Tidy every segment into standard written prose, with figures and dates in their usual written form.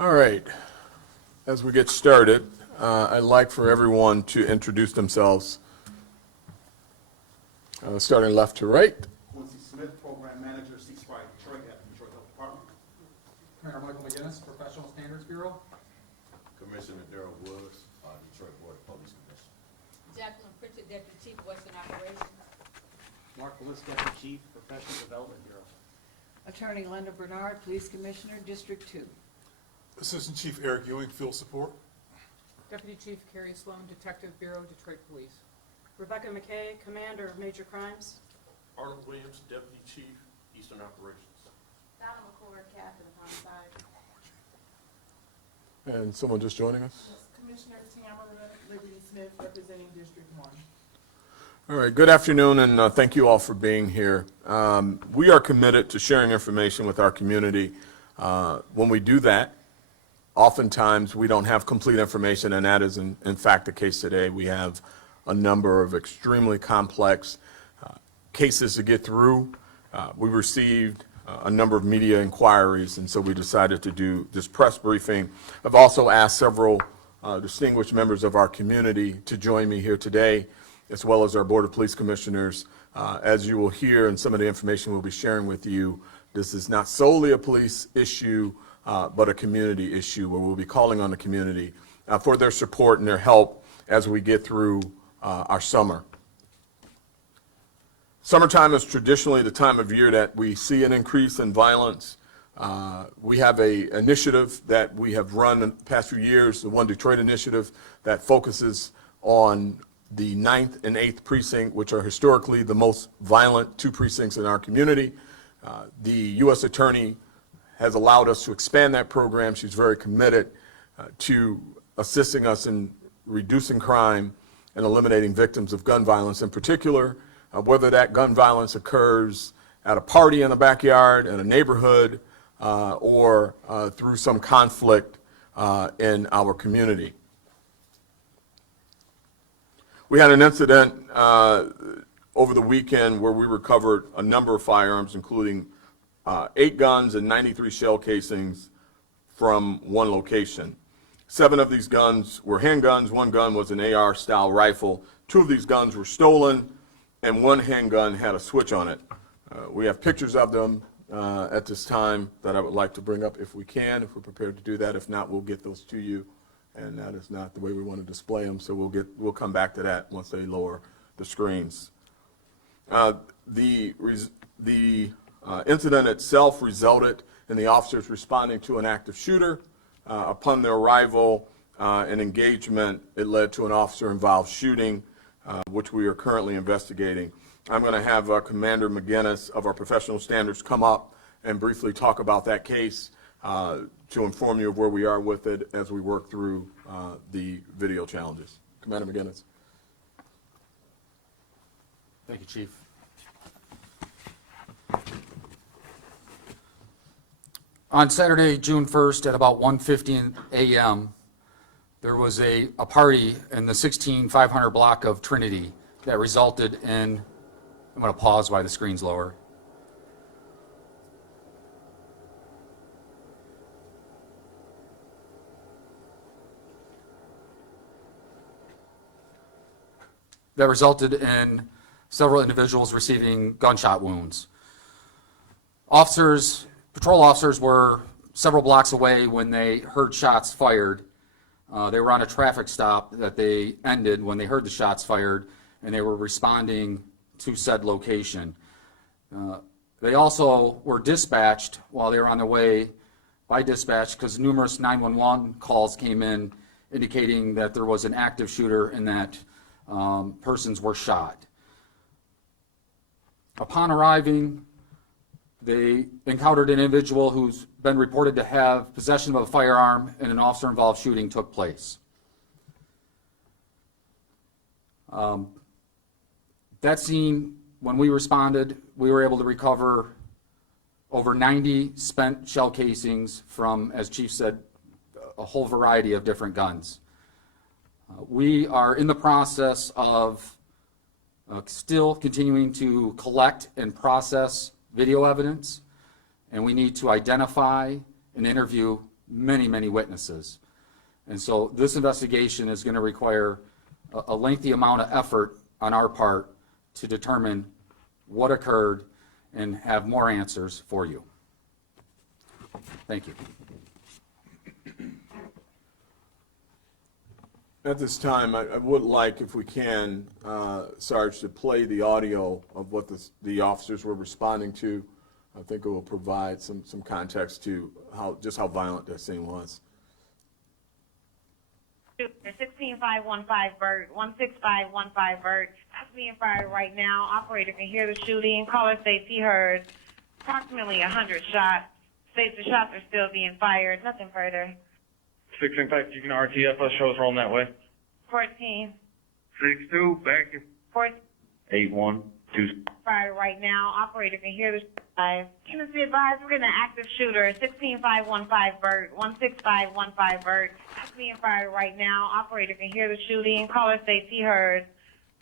All right, as we get started, I'd like for everyone to introduce themselves, starting left to right. Quincy Smith, Program Manager, Ceasefire Detroit at the Detroit Health Department. Commander Michael McGinnis, Professional Standards Bureau. Commissioner Darrell Woods, Detroit Board of Police Commission. Jacqueline Pritchett, Deputy Chief, Western Operations. Mark Willis, Deputy Chief, Professional Development Bureau. Attorney Linda Bernard, Police Commissioner, District 2. Assistant Chief Eric Ewing, Field Support. Deputy Chief Carrie Sloan, Detective Bureau, Detroit Police. Rebecca McKay, Commander of Major Crimes. Arnold Williams, Deputy Chief, Eastern Operations. Donna McCord, Captain of Homicide. And someone just joining us? Commissioner Tamara Liberty Smith, representing District 1. All right, good afternoon, and thank you all for being here. We are committed to sharing information with our community. When we do that, oftentimes we don't have complete information, and that is in fact the case today. We have a number of extremely complex cases to get through. We received a number of media inquiries, and so we decided to do this press briefing. I've also asked several distinguished members of our community to join me here today, as well as our Board of Police Commissioners. As you will hear in some of the information we'll be sharing with you, this is not solely a police issue, but a community issue where we'll be calling on the community for their support and their help as we get through our summer. Summertime is traditionally the time of year that we see an increase in violence. We have an initiative that we have run in the past few years, the One Detroit initiative, that focuses on the 9th and 8th precinct, which are historically the most violent two precincts in our community. The U.S. Attorney has allowed us to expand that program. She's very committed to assisting us in reducing crime and eliminating victims of gun violence in particular, whether that gun violence occurs at a party in a backyard, in a neighborhood, or through some conflict in our community. We had an incident over the weekend where we recovered a number of firearms, including 8 guns and 93 shell casings from one location. 7 of these guns were handguns. 1 gun was an AR-style rifle. 2 of these guns were stolen, and 1 handgun had a switch on it. We have pictures of them at this time that I would like to bring up if we can, if we're prepared to do that. If not, we'll get those to you. And that is not the way we want to display them, so we'll come back to that once they lower the screens. The incident itself resulted in the officers responding to an active shooter. Upon their arrival and engagement, it led to an officer-involved shooting, which we are currently investigating. I'm going to have Commander McGinnis of our Professional Standards come up and briefly talk about that case to inform you of where we are with it as we work through the video challenges. Commander McGinnis. Thank you, Chief. On Saturday, June 1st at about 1:15 a.m., there was a party in the 16500 block of Trinity that resulted in, I'm going to pause while the screen's lower. That resulted in several individuals receiving gunshot wounds. Patrol officers were several blocks away when they heard shots fired. They were on a traffic stop that they ended when they heard the shots fired, and they were responding to said location. They also were dispatched while they were on their way by dispatch because numerous 911 calls came in indicating that there was an active shooter and that persons were shot. Upon arriving, they encountered an individual who's been reported to have possession of a firearm, and an officer-involved shooting took place. That scene, when we responded, we were able to recover over 90 spent shell casings from, as Chief said, a whole variety of different guns. We are in the process of still continuing to collect and process video evidence, and we need to identify and interview many, many witnesses. And so this investigation is going to require a lengthy amount of effort on our part to determine what occurred and have more answers for you. Thank you. At this time, I would like, if we can, Sarge, to play the audio of what the officers were responding to. I think it will provide some context to just how violent that scene was. 16515 Burt, 16515 Burt. That's being fired right now. Operator can hear the shooting. Caller states he heard approximately 100 shots. States the shots are still being fired. Nothing further. 16 fact, you can RTF us, show us rolling that way. 14. 6-2, back in. 8-1, 2. Fired right now. Operator can hear the five. Tennessee advised we're getting an active shooter. 16515 Burt, 16515 Burt. That's being fired right now. Operator can hear the shooting. Caller states he heard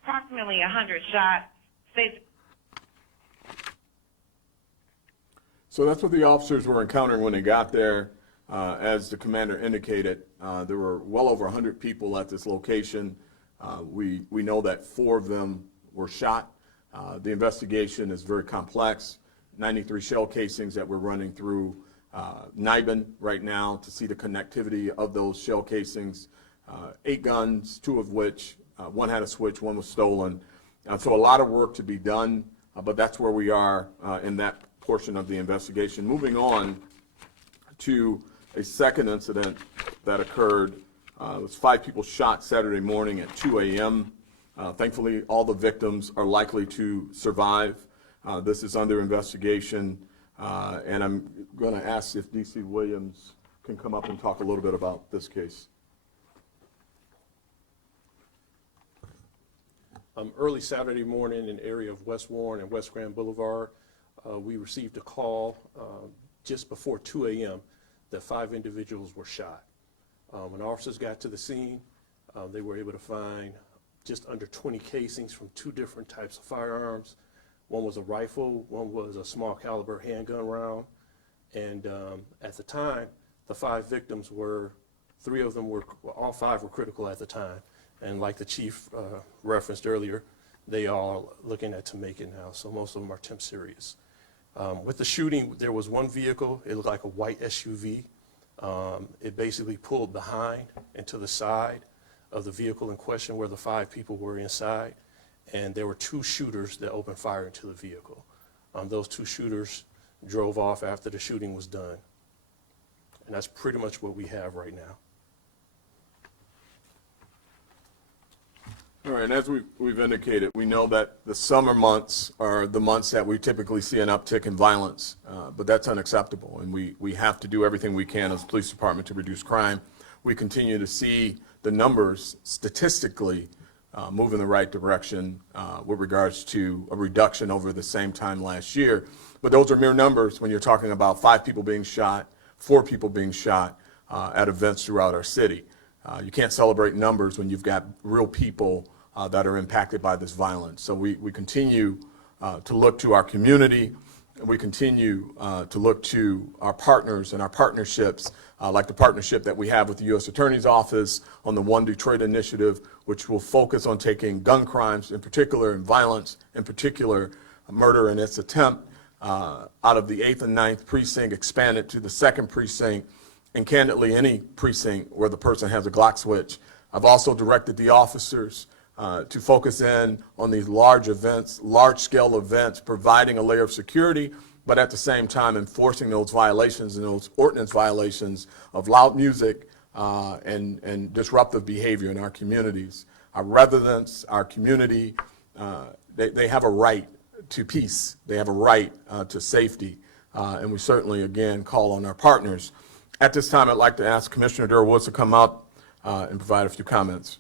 approximately 100 shots. States. So that's what the officers were encountering when they got there. As the commander indicated, there were well over 100 people at this location. We know that 4 of them were shot. The investigation is very complex. 93 shell casings that we're running through NIBIN right now to see the connectivity of those shell casings. 8 guns, 2 of which, 1 had a switch, 1 was stolen. So a lot of work to be done, but that's where we are in that portion of the investigation. Moving on to a second incident that occurred. It was 5 people shot Saturday morning at 2 a.m. Thankfully, all the victims are likely to survive. This is under investigation, and I'm going to ask if D.C. Williams can come up and talk a little bit about this case. Early Saturday morning in the area of West Warren and West Grand Boulevard, we received a call just before 2 a.m. that 5 individuals were shot. When officers got to the scene, they were able to find just under 20 casings from 2 different types of firearms. One was a rifle, one was a small caliber handgun round. And at the time, the 5 victims were, 3 of them were, all 5 were critical at the time. And like the chief referenced earlier, they are looking at to make it now. So most of them are temp serious. With the shooting, there was 1 vehicle. It looked like a white SUV. It basically pulled behind and to the side of the vehicle in question where the 5 people were inside. And there were 2 shooters that opened fire into the vehicle. Those 2 shooters drove off after the shooting was done. And that's pretty much what we have right now. All right, and as we've indicated, we know that the summer months are the months that we typically see an uptick in violence, but that's unacceptable, and we have to do everything we can as a police department to reduce crime. We continue to see the numbers statistically move in the right direction with regards to a reduction over the same time last year, but those are mere numbers when you're talking about 5 people being shot, 4 people being shot at events throughout our city. You can't celebrate numbers when you've got real people that are impacted by this violence. So we continue to look to our community, and we continue to look to our partners and our partnerships, like the partnership that we have with the U.S. Attorney's Office on the One Detroit initiative, which will focus on taking gun crimes in particular and violence in particular, murder and its attempt, out of the 8th and 9th precinct, expanded to the 2nd precinct, and candidly any precinct where the person has a Glock switch. I've also directed the officers to focus in on these large events, large-scale events, providing a layer of security, but at the same time enforcing those violations and those ordinance violations of loud music and disruptive behavior in our communities. Our residents, our community, they have a right to peace. They have a right to safety, and we certainly, again, call on our partners. At this time, I'd like to ask Commissioner Darrell Woods to come up and provide a few comments.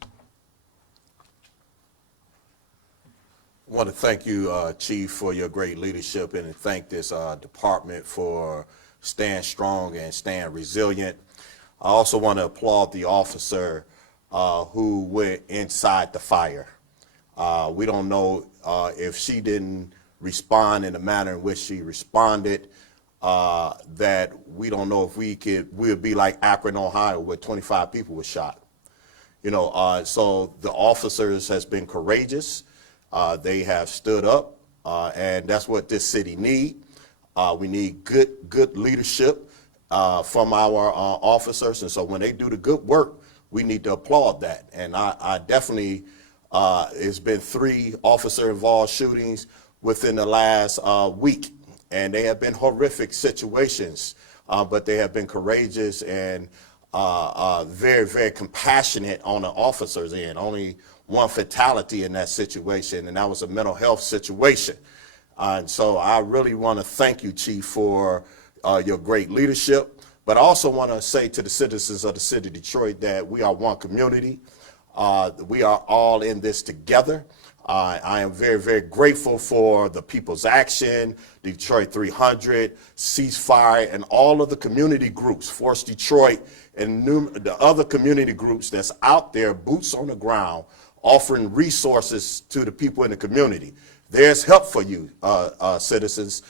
I want to thank you, Chief, for your great leadership, and thank this department for staying strong and staying resilient. I also want to applaud the officer who went inside the fire. We don't know if she didn't respond in the manner in which she responded, that we don't know if we'll be like Akron, Ohio, where 25 people were shot. So the officers has been courageous. They have stood up, and that's what this city need. We need good leadership from our officers, and so when they do the good work, we need to applaud that. And I definitely, it's been 3 officer-involved shootings within the last week, and they have been horrific situations, but they have been courageous and very, very compassionate on the officers' end. Only one fatality in that situation, and that was a mental health situation. And so I really want to thank you, Chief, for your great leadership. But I also want to say to the citizens of the city of Detroit that we are one community. We are all in this together. I am very, very grateful for the People's Action, Detroit 300, Ceasefire, and all of the community groups, Force Detroit, and the other community groups that's out there, boots on the ground, offering resources to the people in the community. There's help for you, citizens.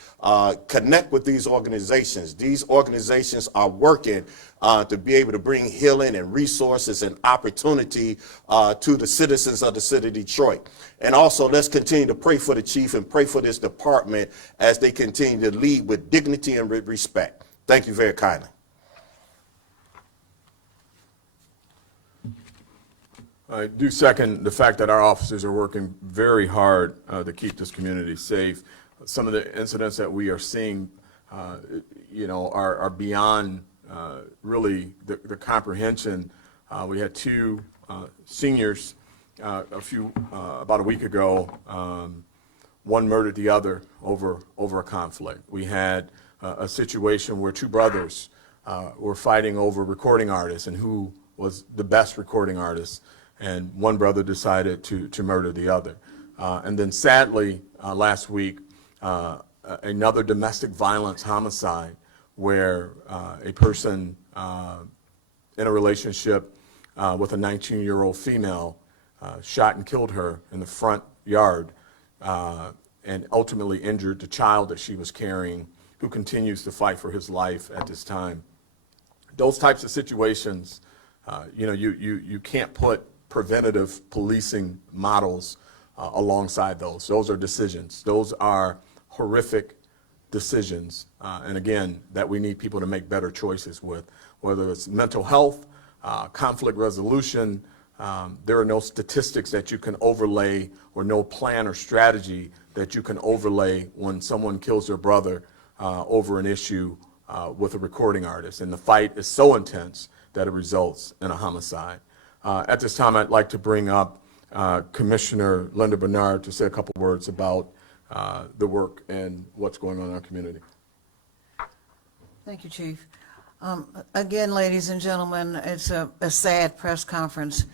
Connect with these organizations. These organizations are working to be able to bring healing and resources and opportunity to the citizens of the city of Detroit. And also, let's continue to pray for the chief and pray for this department as they continue to lead with dignity and with respect. Thank you very kindly. I do second the fact that our officers are working very hard to keep this community safe. Some of the incidents that we are seeing, are beyond really the comprehension. We had 2 seniors about a week ago. One murdered the other over a conflict. We had a situation where 2 brothers were fighting over recording artists and who was the best recording artist. And one brother decided to murder the other. And then sadly, last week, another domestic violence homicide where a person in a relationship with a 19-year-old female shot and killed her in the front yard and ultimately injured the child that she was carrying, who continues to fight for his life at this time. Those types of situations, you can't put preventative policing models alongside those. Those are decisions. Those are horrific decisions. And again, that we need people to make better choices with, whether it's mental health, conflict resolution. There are no statistics that you can overlay or no plan or strategy that you can overlay when someone kills their brother over an issue with a recording artist. And the fight is so intense that it results in a homicide. At this time, I'd like to bring up Commissioner Linda Bernard to say a couple words about the work and what's going on in our community. Thank you, Chief. Again, ladies and gentlemen, it's a sad press conference,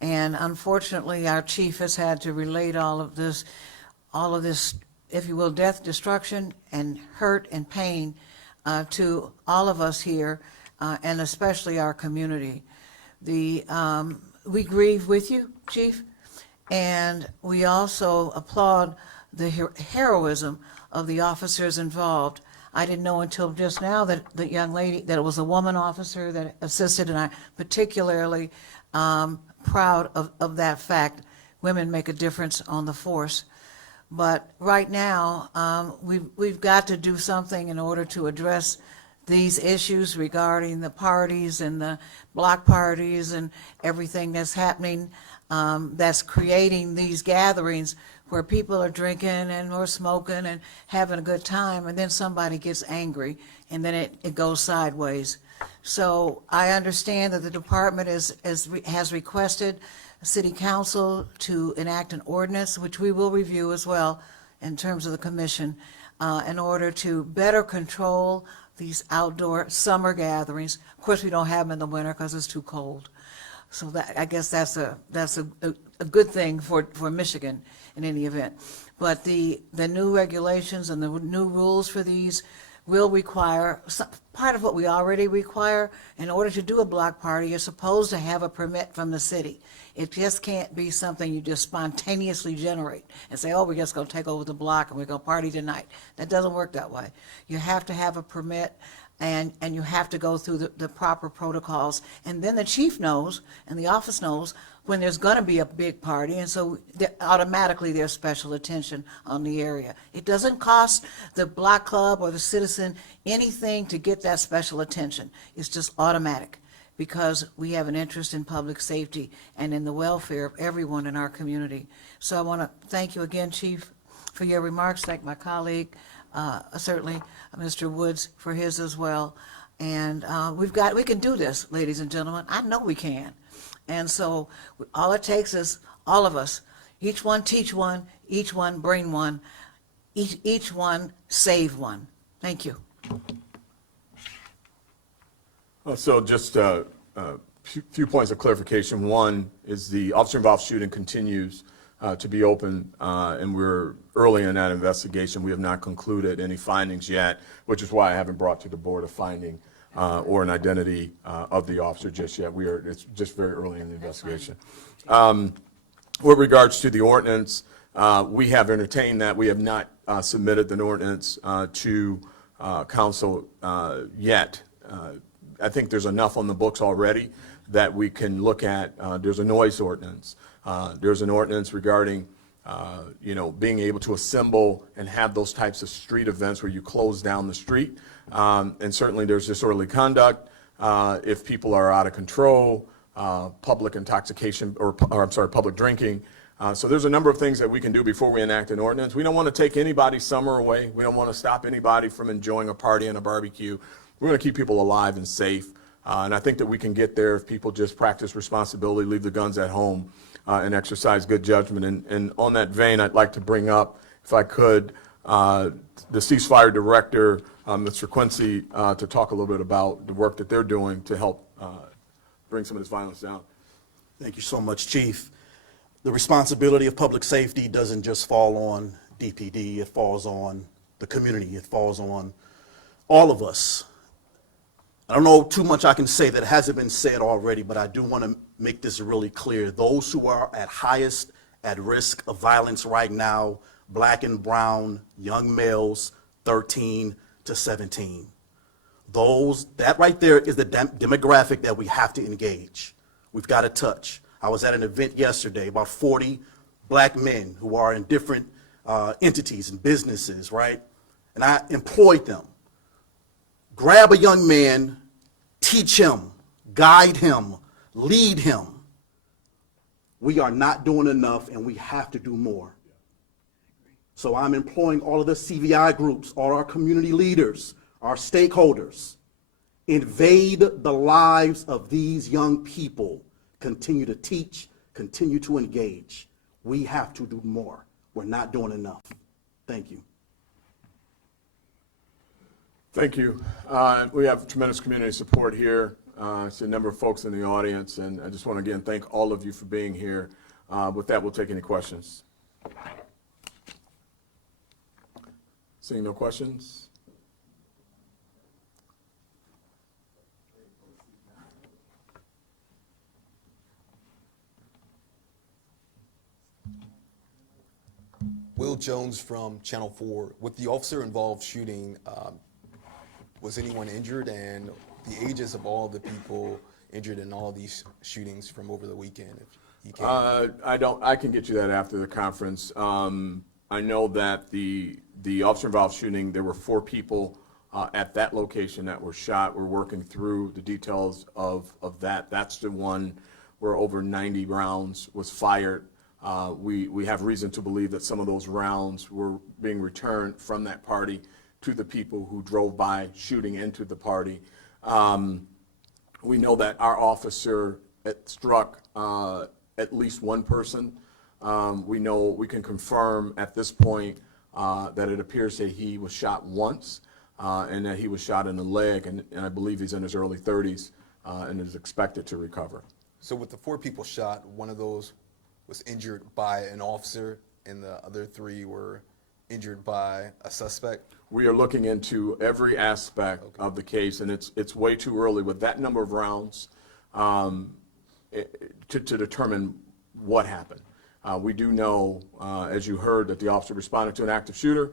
and unfortunately, our chief has had to relate all of this, if you will, death, destruction, and hurt and pain to all of us here, and especially our community. We grieve with you, Chief, and we also applaud the heroism of the officers involved. I didn't know until just now that the young lady, that it was a woman officer that assisted, and I'm particularly proud of that fact. Women make a difference on the force. But right now, we've got to do something in order to address these issues regarding the parties and the block parties and everything that's happening, that's creating these gatherings where people are drinking and or smoking and having a good time, and then somebody gets angry, and then it goes sideways. So I understand that the department has requested City Council to enact an ordinance, which we will review as well in terms of the commission, in order to better control these outdoor summer gatherings. Of course, we don't have them in the winter because it's too cold. So that, I guess that's a good thing for Michigan in any event. But the new regulations and the new rules for these will require part of what we already require. In order to do a block party, you're supposed to have a permit from the city. It just can't be something you just spontaneously generate and say, oh, we're just gonna take over the block and we're gonna party tonight. That doesn't work that way. You have to have a permit, and you have to go through the proper protocols. And then the chief knows, and the office knows, when there's gonna be a big party, and so automatically there's special attention on the area. It doesn't cost the block club or the citizen anything to get that special attention. It's just automatic, because we have an interest in public safety and in the welfare of everyone in our community. So I wanna thank you again, Chief, for your remarks. Thank my colleague, certainly Mr. Woods, for his as well. And we can do this, ladies and gentlemen. I know we can. And so all it takes is all of us, each one teach one, each one bring one, each one save one. Thank you. So just a few points of clarification. One is the officer-involved shooting continues to be open, and we're early in that investigation. We have not concluded any findings yet, which is why I haven't brought to the board a finding or an identity of the officer just yet. It's just very early in the investigation. With regards to the ordinance, we have entertained that. We have not submitted the ordinance to council yet. I think there's enough on the books already that we can look at. There's a noise ordinance. There's an ordinance regarding, being able to assemble and have those types of street events where you close down the street. And certainly there's disorderly conduct if people are out of control, public intoxication, or public drinking. So there's a number of things that we can do before we enact an ordinance. We don't want to take anybody's summer away. We don't want to stop anybody from enjoying a party and a barbecue. We're going to keep people alive and safe. And I think that we can get there if people just practice responsibility, leave the guns at home, and exercise good judgment. And on that vein, I'd like to bring up, if I could, the Ceasefire Director, Mr. Quincy, to talk a little bit about the work that they're doing to help bring some of this violence down. Thank you so much, Chief. The responsibility of public safety doesn't just fall on DPD, it falls on the community, it falls on all of us. I don't know too much I can say that hasn't been said already, but I do want to make this really clear. Those who are at risk of violence right now, black and brown, young males, 13 to 17. That right there is the demographic that we have to engage. We've got to touch. I was at an event yesterday, about 40 black men who are in different entities and businesses, right? And I employed them. Grab a young man, teach him, guide him, lead him. We are not doing enough, and we have to do more. So I'm employing all of the CVI groups, all our community leaders, our stakeholders. Invade the lives of these young people. Continue to teach, continue to engage. We have to do more. We're not doing enough. Thank you. Thank you. We have tremendous community support here. I see a number of folks in the audience, and I just want to again thank all of you for being here. With that, we'll take any questions. Seeing no questions? Will Jones from Channel 4. With the officer-involved shooting, was anyone injured, and the ages of all the people injured in all these shootings from over the weekend? If you can. I can get you that after the conference. I know that the officer-involved shooting, there were 4 people at that location that were shot. We're working through the details of that. That's the one where over 90 rounds was fired. We have reason to believe that some of those rounds were being returned from that party to the people who drove by shooting into the party. We know that our officer struck at least one person. We can confirm at this point that it appears that he was shot once and that he was shot in the leg, and I believe he's in his early 30s and is expected to recover. So with the 4 people shot, one of those was injured by an officer, and the other 3 were injured by a suspect? We are looking into every aspect of the case, and it's way too early with that number of rounds to determine what happened. We do know, as you heard, that the officer responded to an active shooter.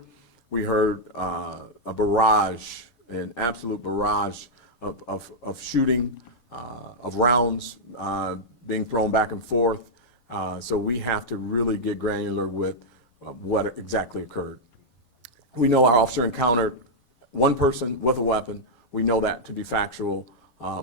We heard a barrage, an absolute barrage of shooting, of rounds being thrown back and forth. So we have to really get granular with what exactly occurred. We know our officer encountered one person with a weapon. We know that to be factual.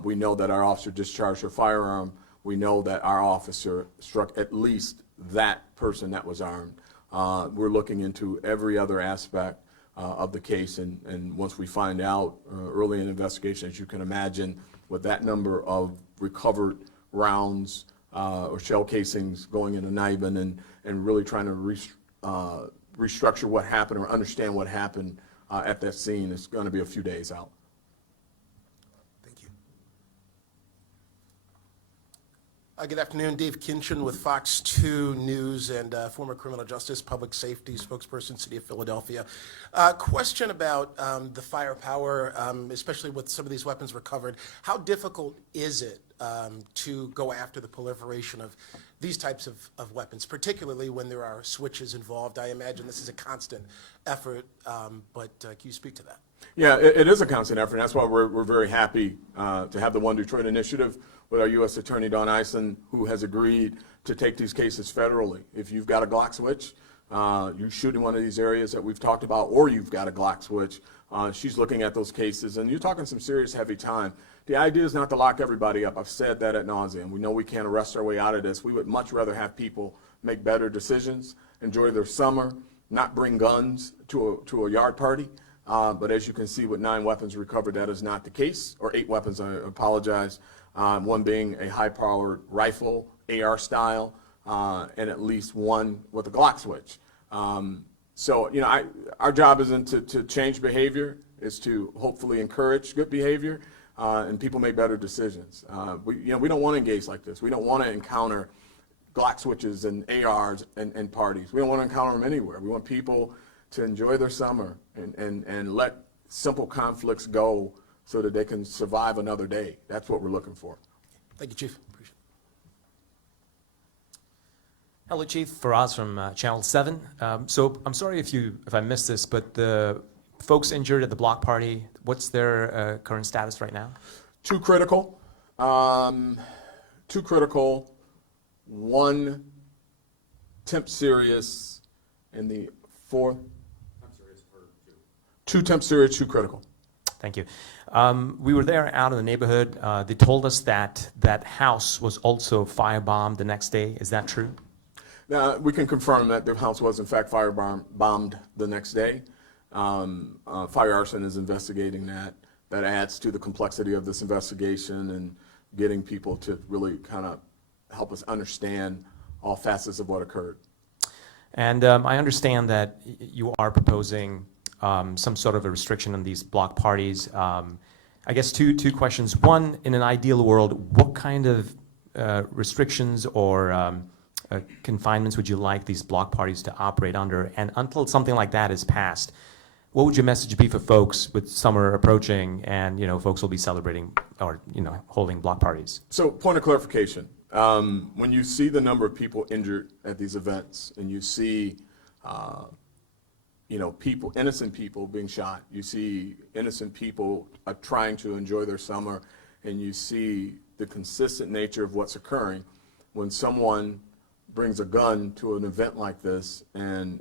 We know that our officer discharged her firearm. We know that our officer struck at least that person that was armed. We're looking into every other aspect of the case, and once we find out early in the investigation, as you can imagine, with that number of recovered rounds or shell casings going into Nibin and really trying to restructure what happened or understand what happened at that scene, it's going to be a few days out. Thank you. Good afternoon, Dave Kinchin with Fox 2 News and former criminal justice, public safety spokesperson, City of Philadelphia. Question about the firepower, especially with some of these weapons recovered. How difficult is it to go after the proliferation of these types of weapons, particularly when there are switches involved? I imagine this is a constant effort, but can you speak to that? Yeah, it is a constant effort. That's why we're very happy to have the One Detroit initiative with our U.S. Attorney Dawn Eisen, who has agreed to take these cases federally. If you've got a Glock switch, you shoot in one of these areas that we've talked about, or you've got a Glock switch, she's looking at those cases, and you're talking some serious heavy time. The idea is not to lock everybody up. I've said that ad nauseum. We know we can't arrest our way out of this. We would much rather have people make better decisions, enjoy their summer, not bring guns to a yard party. But as you can see, with 9 weapons recovered, that is not the case, or 8 weapons, I apologize. One being a high-powered rifle, AR style, and at least one with a Glock switch. So, you know, our job isn't to change behavior, it's to hopefully encourage good behavior, and people make better decisions. We don't want to engage like this. We don't want to encounter Glock switches and ARs and parties. We don't want to encounter them anywhere. We want people to enjoy their summer and let simple conflicts go so that they can survive another day. That's what we're looking for. Thank you, Chief. Appreciate it. Hello, Chief. Faraz from Channel 7. So I'm sorry if I missed this, but the folks injured at the block party, what's their current status right now? 2 critical. 2 critical. 1 temp serious, and the 4th. 2 temp serious, 2 critical. Thank you. We were there out in the neighborhood. They told us that that house was also firebombed the next day. Is that true? We can confirm that the house was in fact firebombed the next day. Fire arson is investigating that. That adds to the complexity of this investigation and getting people to really kind of help us understand all facets of what occurred. And I understand that you are proposing some sort of a restriction on these block parties. I guess two questions. One, in an ideal world, what kind of restrictions or confinements would you like these block parties to operate under? And until something like that is passed, what would your message be for folks with summer approaching and, you know, folks will be celebrating or, you know, holding block parties? So, point of clarification. When you see the number of people injured at these events and you see you know, people, innocent people being shot, you see innocent people trying to enjoy their summer, and you see the consistent nature of what's occurring when someone brings a gun to an event like this and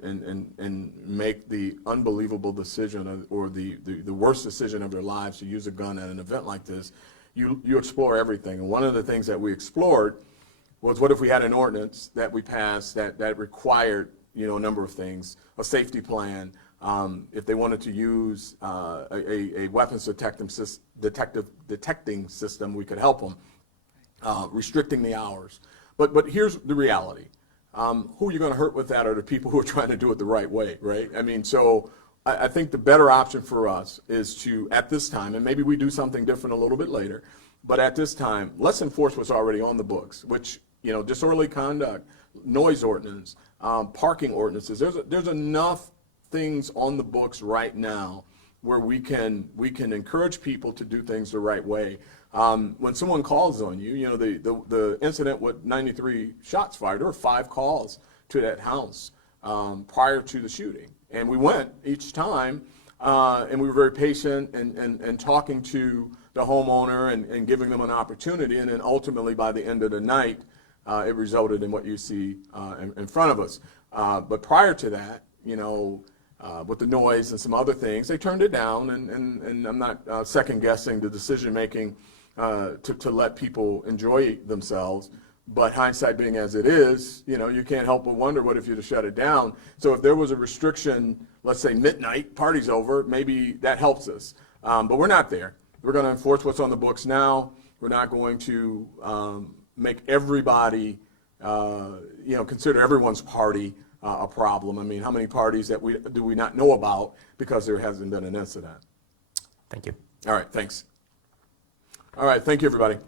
make the unbelievable decision or the worst decision of their lives to use a gun at an event like this, you explore everything. And one of the things that we explored was, what if we had an ordinance that we passed that required, you know, a number of things, a safety plan, if they wanted to use a weapons detecting system, we could help them, restricting the hours. But here's the reality. Who are you going to hurt with that are the people who are trying to do it the right way, right? I mean, so I think the better option for us is to, at this time, and maybe we do something different a little bit later, but at this time, let's enforce what's already on the books, which, you know, disorderly conduct, noise ordinance, parking ordinances. There's enough things on the books right now where we can encourage people to do things the right way. When someone calls on you, you know, the incident with 93 shots fired, there were 5 calls to that house prior to the shooting. And we went each time, and we were very patient and talking to the homeowner and giving them an opportunity. And then ultimately, by the end of the night, it resulted in what you see in front of us. But prior to that, you know, with the noise and some other things, they turned it down. And I'm not second guessing the decision making to let people enjoy themselves. But hindsight being as it is, you know, you can't help but wonder what if you'd have shut it down. So if there was a restriction, let's say midnight, party's over, maybe that helps us. But we're not there. We're going to enforce what's on the books now. We're not going to make everybody, you know, consider everyone's party a problem. I mean, how many parties do we not know about because there hasn't been an incident? Thank you. All right, thanks. All right, thank you, everybody.